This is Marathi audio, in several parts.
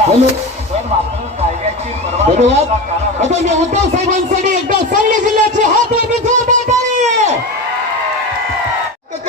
धन्यवाद. आता मी उद्धव साहेबांसाठी एकदा सांगली जिल्ह्याची हात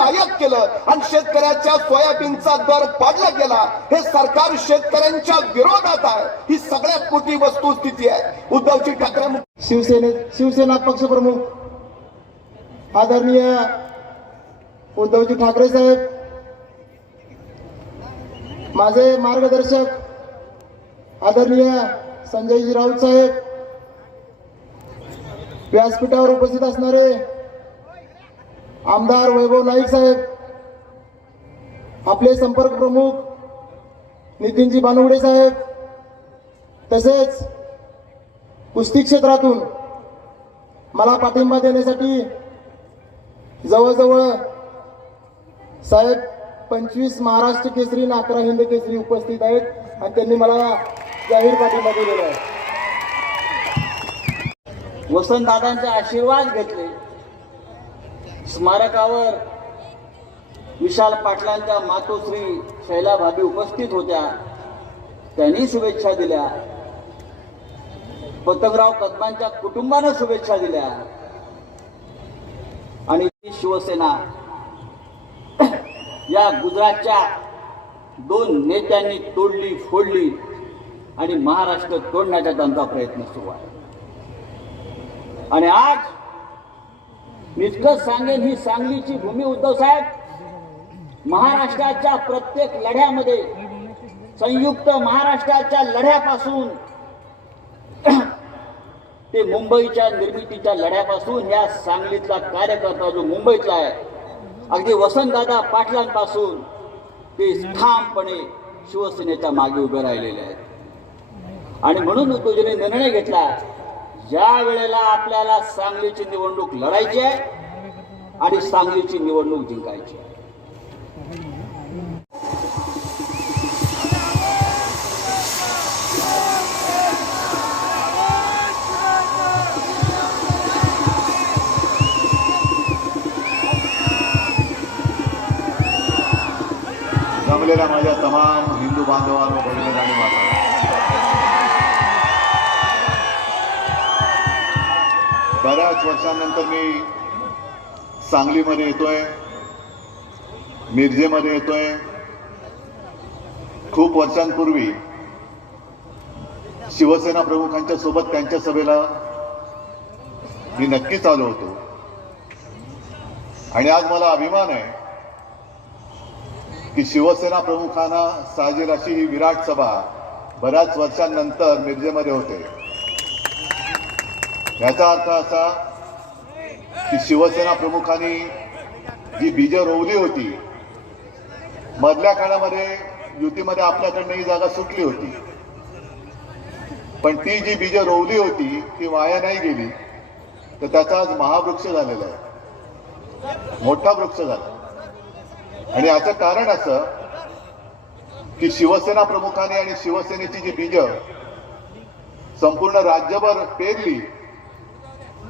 आयात केलं आणि शेतकऱ्याच्या सोयाबीनचा दर पाडला गेला. हे सरकार शेतकऱ्यांच्या विरोधात आहे. ही सगळ्यात मोठी वस्तुस्थिती आहे. उद्धवजी ठाकरे मुख्य- शिवसेने शिवसेना पक्षप्रमुख आदरणीय उद्धवजी ठाकरे साहेब माझे मार्गदर्शक आदरणीय संजयजी राऊत साहेब व्यासपीठावर उपस्थित असणारे आमदार वैभव नाईक साहेब आपले संपर्क प्रमुख नितीनजी बानुगडे साहेब तसेच कुस्ती क्षेत्रातून मला पाठिंबा देण्यासाठी जवळजवळ साहेब पंचवीस महाराष्ट्र केसरी आणि अकरा हिंद केसरी उपस्थित आहेत. आणि त्यांनी मला जाहीर पाठिंबा दिलेला आहे वसंतदादांचे आशीर्वाद घेतले. स्मारकावर विशाल पाटलांच्या मातोश्री शैला भाभी उपस्थित होत्या. त्यांनी शुभेच्छा दिल्या. पतंगराव कदमांच्या कुटुंबानं शुभेच्छा दिल्या. आणि शिवसेना. या गुजरातच्या दोन नेत्यांनी तोडली फोडली. आणि महाराष्ट्र तोडण्याचा त्यांचा प्रयत्न सुरू आहे. आणि आज निष्कर्ष सांगेन ही सांगलीची भूमी उद्धव साहेब महाराष्ट्राच्या प्रत्येक लढ्यामध्ये संयुक्त महाराष्ट्राच्या लढ्यापासून ते मुंबईच्या निर्मितीच्या लढ्यापासून या सांगलीतला कार्यकर्ता जो मुंबईतला आहे अगदी वसंतदादा पाटलांपासून ते ठामपणे शिवसेनेच्या मागे उभे राहिलेले आहेत. आणि म्हणून उद्योजने निर्णय घेतला ज्या वेळेला आपल्याला सांगलीची निवडणूक लढायची आहे आणि सांगलीची निवडणूक जिंकायची आहे. जमलेल्या माझ्या तमाम हिंदू बांधवांना बहिणी आणि माझा बऱ्याच वर्षांनंतर मी सांगलीमध्ये येतोय मिरजेमध्ये येतोय. खूप वर्षांपूर्वी शिवसेना प्रमुखांच्या सोबत त्यांच्या सभेला मी नक्कीच आलो होतो. आणि आज मला अभिमान आहे की शिवसेना प्रमुखांना साजेल अशी ही विराट सभा बऱ्याच वर्षांनंतर मिरजेमध्ये होते. याचा अर्थ असा की शिवसेना प्रमुखांनी जी बीजं रोवली होती मधल्या काळामध्ये युतीमध्ये आपल्याकडनं ही जागा सुटली होती. पण ती जी बीजं रोवली होती ती वाया नाही गेली. तर त्याचा आज महावृक्ष झालेला आहे. मोठा वृक्ष झाला. आणि याचं कारण असं की शिवसेना प्रमुखाने आणि शिवसेनेची जी बीज संपूर्ण राज्यभर पेरली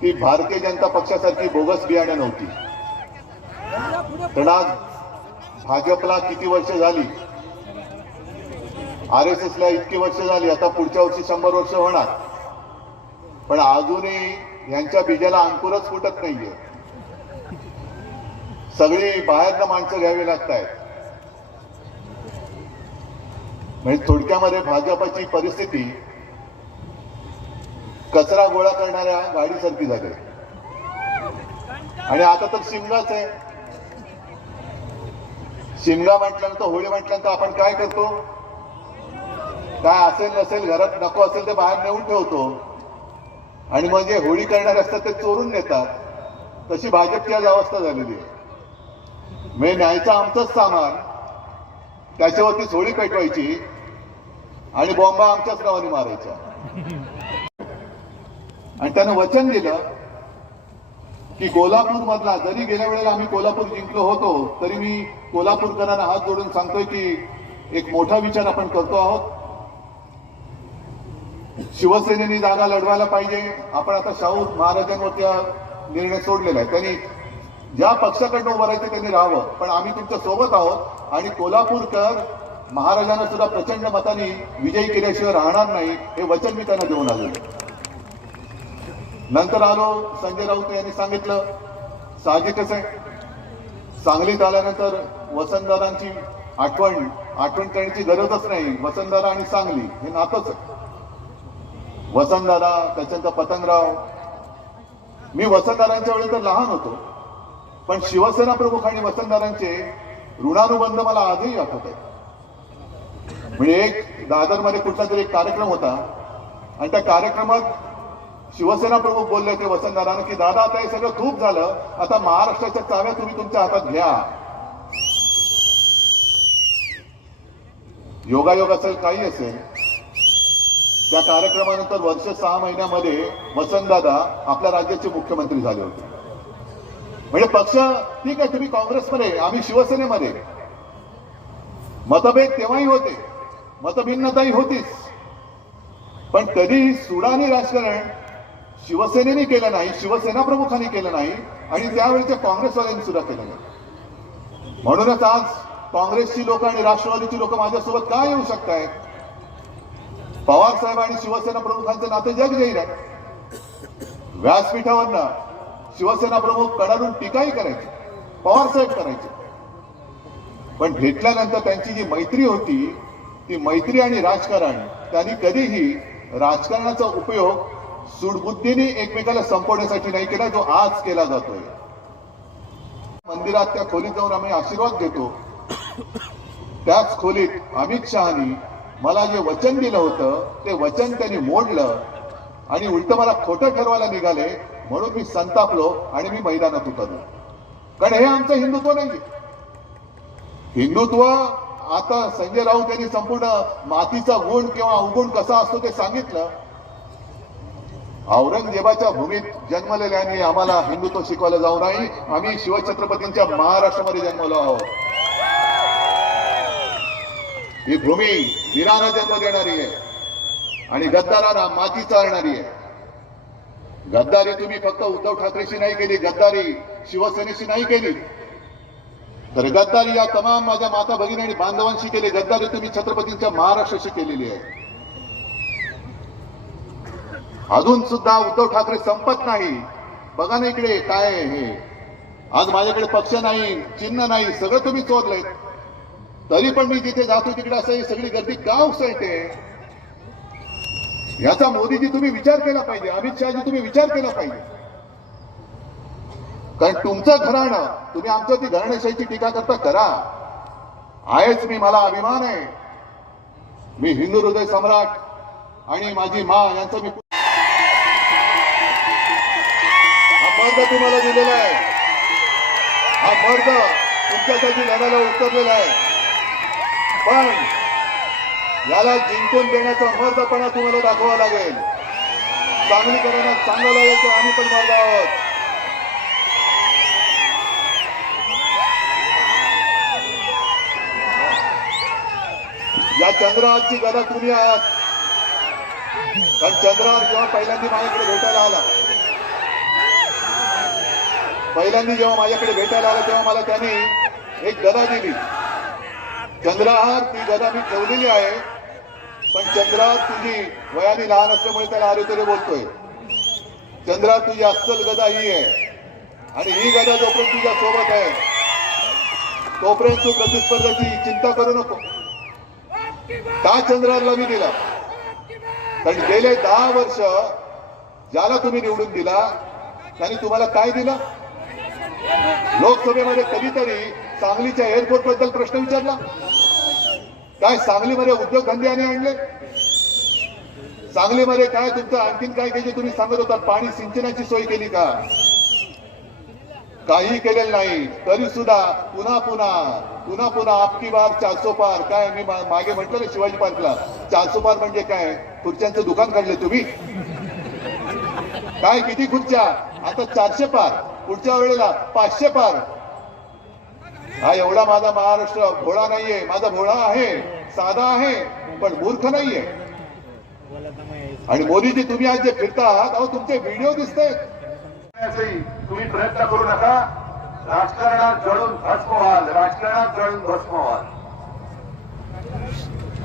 ती भारतीय जनता पक्षासारखी बोगस बियाणं नव्हती. पण आज भाजपला किती वर्ष झाली? आर एस एसला इतकी वर्ष झाली आता पुढच्या वर्षी शंभर वर्ष होणार. पण अजूनही यांच्या बीजाला अंकुरच फुटत नाहीये. सगळी बाहेरनं माणसं घ्यावी लागत आहेत म्हणजे थोडक्यामध्ये भाजपाची परिस्थिती कचरा गोळा करणाऱ्या गाडीसारखी झाली आणि आता तर शिमगाच आहे. शिमगा म्हटल्यानंतर होळी म्हटल्यानंतर आपण काय करतो? काय असेल नसेल घरात नको असेल ते बाहेर नेऊन ठेवतो. आणि मग जे होळी करणारे असतात ते चोरून नेतात. तशी भाजपची आज अवस्था झालेली आहे. म्हणजे न्यायचं आमचंच सामान त्याच्यावरती होळी पेटवायची आणि बॉम्बा आमच्याच नावाने मारायच्या आणि त्यानं वचन दिलं की कोल्हापूर मधला जरी गेल्या वेळेला आम्ही कोल्हापूर जिंकलो होतो तरी मी कोल्हापूरकरांना हात जोडून सांगतोय की एक मोठा विचार आपण करतो आहोत. शिवसेनेने जागा लढवायला पाहिजे. आपण आता शाहू महाराजांवरती निर्णय सोडलेला आहे. त्यांनी ज्या पक्षाकडनं उभं राहायचं त्यांनी राहावं. पण आम्ही तुमच्यासोबत आहोत आणि कोल्हापूरकर महाराजांना सुद्धा प्रचंड मताने विजयी केल्याशिवाय राहणार नाही हे वचन मी त्यांना देऊन आलो नंतर आलो संजय राऊत यांनी सांगितलं साहजिकच आहे. सांगलीत आल्यानंतर वसंतदादांची आठवण आठवण करण्याची गरजच नाही. वसंतदादा आणि सांगली हे नातच आहे वसंतदादा त्याच्यानंतर पतंगराव. मी वसंतदादांच्या वेळी तर लहान होतो. पण शिवसेना प्रमुख आणि वसंतदादांचे ऋणानुबंध मला आजही आठवत आहे म्हणजे एक दादरमध्ये कुठला तरी एक कार्यक्रम होता. आणि त्या कार्यक्रमात शिवसेना प्रमुख बोलले होते वसंतदादांना की दादा आता हे सगळं खूप झालं आता महाराष्ट्राच्या चाव्या तुम्ही तुमच्या हातात घ्या. योगायोग असेल काही असेल त्या कार्यक्रमानंतर वर्ष सहा महिन्यामध्ये वसंतदादा आपल्या राज्याचे मुख्यमंत्री झाले होते. म्हणजे पक्ष ठीक आहे तुम्ही काँग्रेसमध्ये आम्ही शिवसेनेमध्ये. मतभेद तेव्हाही होते मतभिन्नताही होतीच. पण कधी सुडाने राजकारण शिवसेनेने केलं नाही शिवसेना प्रमुखांनी केलं नाही आणि त्यावेळी ते काँग्रेसवाल्यांनी सुद्धा केलं नाही. म्हणूनच आज काँग्रेसची लोक आणि राष्ट्रवादीची लोक माझ्यासोबत का येऊ शकतायत? पवार साहेब आणि शिवसेना प्रमुखांचं नातं जग जाईल आहे. व्यासपीठावरनं शिवसेना प्रमुख कडाडून टीकाही करायची पवार साहेब करायचे. पण भेटल्यानंतर त्यांची जी मैत्री होती ती मैत्री आणि राजकारण त्यांनी कधीही राजकारणाचा उपयोग सुडबुद्धीने एकमेकाला संपवण्यासाठी नाही केला जो आज केला जातोय. मंदिरात त्या खोलीत जाऊन आम्ही आशीर्वाद घेतो त्याच खोलीत अमित शहानी मला जे वचन दिलं होतं ते वचन त्यांनी मोडलं आणि उलट मला खोटं ठरवायला निघाले म्हणून मी संतापलो आणि मी मैदानात उतरलो. कारण हे आमचं हिंदुत्व नाही हिंदुत्व आता संजय राऊत यांनी संपूर्ण मातीचा गुण किंवा अवगुण कसा असतो ते सांगितलं औरंगजेबाच्या भूमीत जन्मलेल्याने आम्हाला हिंदुत्व शिकवायला जाऊ नाही आम्ही शिवछत्रपतींच्या महाराष्ट्रामध्ये जन्मलो आहोत. ही भूमी वीरांना जन्म देणारी आहे आणि गद्दारांना माती चालणारी आहे. गद्दारी तुम्ही फक्त उद्धव ठाकरेशी नाही केली गद्दारी शिवसेनेशी नाही केली. तर गद्दारी या तमाम माझ्या माता भगिनी आणि बांधवांशी केली गद्दारी तुम्ही छत्रपतींच्या महाराष्ट्राशी केलेली आहे. अजून सुद्धा उद्धव ठाकरे संपत नाही. बघा ना इकडे काय हे. आज माझ्याकडे पक्ष नाही चिन्ह नाही सगळं तुम्ही चोरलेत. तरी पण मी जिथे जातो तिकडे असं ही सगळी गर्दी का उसळते? याचा मोदीजी तुम्ही विचार केला पाहिजे अमित शहाजी तुम्ही विचार केला पाहिजे. कारण तुमचं घराणं तुम्ही आमचं ती घराणेशाहीची टीका करता करा. आहेच मी मला अभिमान आहे. मी हिंदू हृदय सम्राट आणि माझी मा यांचा मी मर्द तुम्हाला दिलेला आहे. हा मर्द तुमच्यासाठी लढायला उतरलेला आहे. पण याला जिंकून देण्याचा मर्दपणा तुम्हाला दाखवावा लागेल. चांगलीकरणात चांगलं लागेल तर आम्ही पण मर्द आहोत. या चंद्रहारची गदा तुम्ही आहात. कारण चंद्रहार जेव्हा पहिल्यांदा माझ्याकडे भेटायला आला पहिल्यांदा जेव्हा माझ्याकडे भेटायला आला तेव्हा मला त्यांनी एक गदा दिली. चंद्रहार ती गदा मी ठेवलेली आहे पण चंद्रा तुझी वयाने लहान असल्यामुळे त्याला आरे बोलतोय. चंद्रा तुझी अस्सल गदा ही आहे. आणि ही गदा जोपर्यंत तुझ्या सोबत आहे तोपर्यंत तू प्रतिस्पर्धाची चिंता करू नको. का चंद्राला मी दिला? कारण गेले दहा वर्ष ज्याला तुम्ही निवडून दिला त्याने तुम्हाला काय दिलं? लोकसभेमध्ये कधीतरी सांगलीच्या एअरपोर्टबद्दल प्रश्न विचारला. काय सांगलीमध्ये उद्योगधंदे आणि आणले? सांगलीमध्ये काय तुमचं आणखीन काय काही जे तुम्ही सांगत होता? पाणी सिंचनाची सोय केली का? काही केलेलं नाही. तरी सुद्धा पुन्हा पुन्हा पुन्हा पुन्हा आपकी बार चारसो पार. काय मी मागे म्हटलं ना शिवाजी पार्कला? चारसो पार म्हणजे काय? खुर्च्यांचं दुकान काढले तुम्ही? काय किती खुर्च्या? आता चारशे पार. पुढच्या वेळेला पाचशे पार. हा एवढा माझा महाराष्ट्र भोळा नाहीये. माझा भोळा आहे साधा आहे पण मूर्ख नाहीये. आणि मोदीजी तुम्ही आज जे फिरता आहात अहो तुमचे व्हिडिओ दिसते. तुम्ही प्रयत्न करू नका. राजकारणात जळून भस्म व्हाल राजकारणात जळून भस्म व्हाल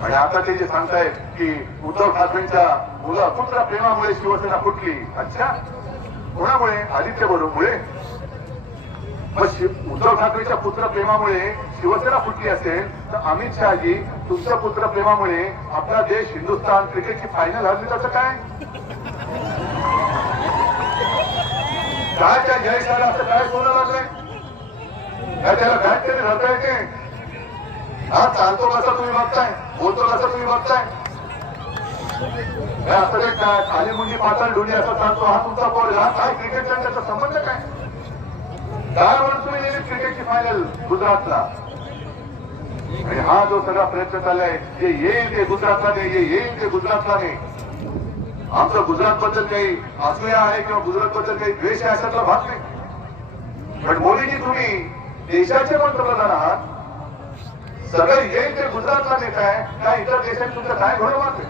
आणि आता ते जे सांगतायत की उद्धव ठाकरेंच्या मुलं पुत्र प्रेमामुळे शिवसेना फुटली. अच्छा? कोणामुळे? आदित्य बरोबरमुळे मग उद्धव ठाकरेच्या पुत्र प्रेमामुळे शिवसेना फुटली असेल तर अमित शहाजी तुमच्या पुत्र प्रेमामुळे आपला देश हिंदुस्थान क्रिकेटची फायनल हरली त्याचं काय काय? त्या जयशाला असं काय सोनं लागलंय? त्याला बॅट तरी रडता येते हा चालतो कसा तुम्ही बघताय? बोलतो कसा तुम्ही बघताय? असं काय खाली मुंडी पाताळ डोली असा चालतो हा तुमचा बॉल हा काय क्रिकेटला त्याचा संबंध काय? काय म्हणून तुम्ही नेली क्रिकेटची फायनल गुजरातला. आणि हा जो सगळा प्रयत्न चाललाय जे येईल ते गुजरातला नाही जे येईल ते गुजरातला नाही आमचं गुजरात बद्दल काही असूया आहे किंवा गुजरात बद्दल काही द्वेष आहे अशातला भाग नाही. पण मोदीजी तुम्ही देशाचे पंतप्रधान आहात. सगळं येईल ते गुजरातला नेताय काय इतर देशात तुमचं काय घडवं मागते